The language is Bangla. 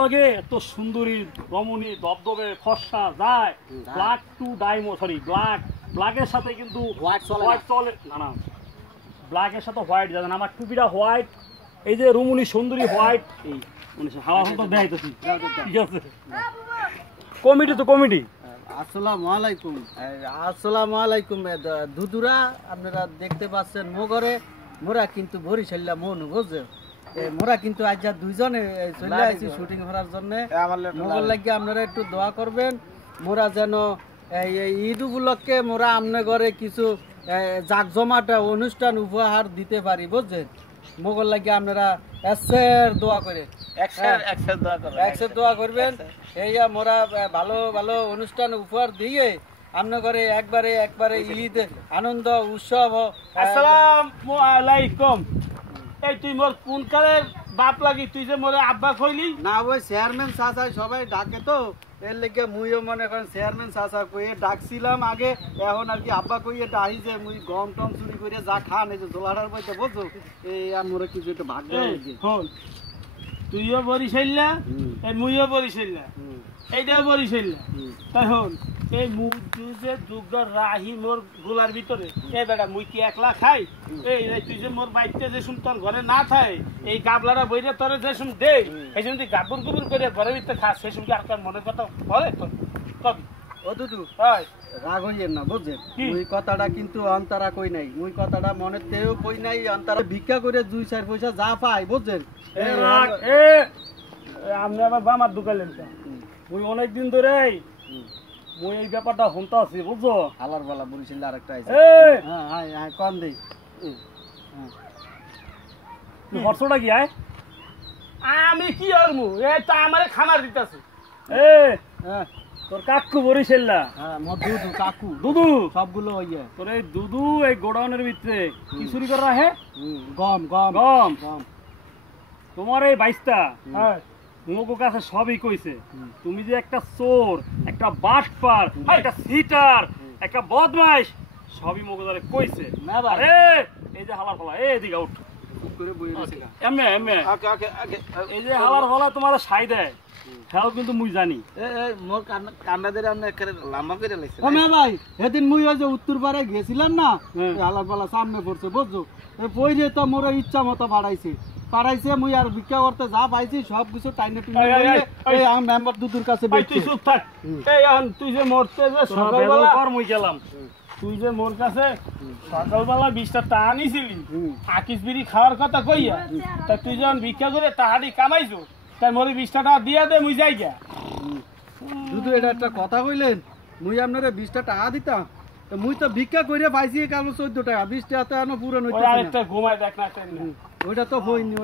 লাগে তো সুন্দরী রমণী দবদবে ফর্সা যায় ব্ল্যাক টু ডাইমো সরি ব্ল্যাকের সাথে কিন্তু হোয়াইট চলে না ব্ল্যাকের সাথে হোয়াইট যাবে না। আমার টুপিটা হোয়াইট, এই যে রমণী সুন্দরী হোয়াইট, এই মানে হাওয়া তো দেখাইতেছি। ঠিক আছে, কমিটি তো কমিটি। আসসালামু আলাইকুম। আসসালামু আলাইকুম দুদুরা, আপনারা দেখতে পাচ্ছেন মোরা কিন্তু বরিশাল্লা মনু বুঝছে, মোরা কিন্তু আজ যা দুইজনে চলে আসছি শুটিং করার জন্য। মোগল লাগিয়ে আপনারা একটু দোয়া করবেন, মোরা যেন ঈদ উপলক্ষে মোরা আমনে ঘরে কিছু জাকজমাটা অনুষ্ঠান উপহার দিতে পারি বুঝছেন। মোগল লাগিয়ে আপনারা দোয়া করে একশো দোয়া করবেন। এই মোরা ভালো ভালো অনুষ্ঠান উপহার দিয়ে আপনার ঘরে একবারে ঈদ আনন্দ উৎসব। আসসালামু আলাইকুম। এই তুই মোর কোন কালের বাপ লাগি, তুই যে মোরে আব্বা কইলি না? ওই চেয়ারম্যান চাচা সবাই ডাকে তো, এর লেগে মুইও মনে করেন চেয়ারম্যান চাচা কইয়ে ডাকছিলাম আগে, এখন আর কি আব্বা কইয়ে ডাহি যে মুই গম টম চুরি করে যা খান এই যে দোলাটার বইতে বুঝছো, এই আর মোরে কিছু একটা ভাগ হল। তুইও বরিশাইলা, এই মুইও বরিশাইলা, এইটাও বরিশাইলা। তাই হল এই মুখ যে দুগর রাহি মোর গোলার ভিতরে, এই বেটা মুই কি একলা খাই? এই তুই যে মোর বাইতে যে শুন তোর ঘরে না থাকে, এই গাবলাটা বইরে তোরে যে শুন দে, এই জন্য তুই গাবুর গুবুর করে ঘরের ভিতরে খাস, সে শুনকি আর তোর মনের কথা বলে তোর কবি। ও দুদু রাগ হইয়েন না বুঝছেন, মুই কথাটা কিন্তু অন্তরা কই নাই, মুই কথাটা মনের থেকেও কই নাই। অন্তরা ভিক্ষা করে 2-4 পয়সা যা পাই বুঝছেন। আপনি আবার বামার ঢুকাইলেন, মুই অনেকদিন ধরে মুই এই ব্যাপারটা শুনতে আছি বুঝছো। হালার বেলা বরিশাল আরেকটা আইছে। হ্যাঁ কম দেই। খরচটা কি আয়? আমি কি করবো, এই তো আমারে খানা দিতেছে। তোর কাকু বরিশাল্লা? হ্যাঁ মোর দুদু কাকু দুদু সবগুলো হইয়া। তোর এই দুদু এই গোডাউনের ভিতরে কি চুরি করা হে? গম গম গম গম। তোমার এই বাইশটা মোগো কাছে সবই কইছে, তুমি যে একটা চোর, একটা বাটপার, একটা সিটার, একটা বদমাইশ, সবই মোগো ধরে কইছে। না ভাই এই যে হালার ফলা, এই দিকে উঠ করে বইয়ে দিছে না এমনে এমনে। এই যে হালার ফলা তোমার সাই দেয়, হ্যাঁ কিন্তু মুই জানি। মোর কান্না ধরে আপনি একেবারে লম্বা করে লাইছে। হ্যাঁ ভাই সেদিন মুই ওই যে উত্তরপাড়ে গেছিলাম না, হালার ফলা সামনে পড়ছে বুঝছো, পইরে তো মোর ইচ্ছা মতো পাড়াইছে মুই আর ভিক্ষা করতে যা পাইছি সব কিছু টাইনে টুইনে এই আমি মেম্বার দুদুর কাছে তুই চুপ থাক। এই তুই যে মরতে যে সকালবেলা পর মুই গেলাম, তুই যে মোর কাছে সকালবেলা 20টা টাকা নিছিলি আকিস বিড়ি খাওয়ার কথা কইয়া, তা তুই যখন ভিক্ষা করে তাহারি কামাইছো, তাই মোরে 20টা টাকা দিয়া দে, মুই যাই গা। দুদু এটা একটা কথা কইলেন, মুই আপনারে 20টা টাকা দিতাম, মুই তো ভিক্ষা করে পাইছি কাল 14 টাকা, 20 টাকা তো এখনো পুরো নইতে। আরেকটা ঘুমাই দেখ না, ওইটা তো হইনি।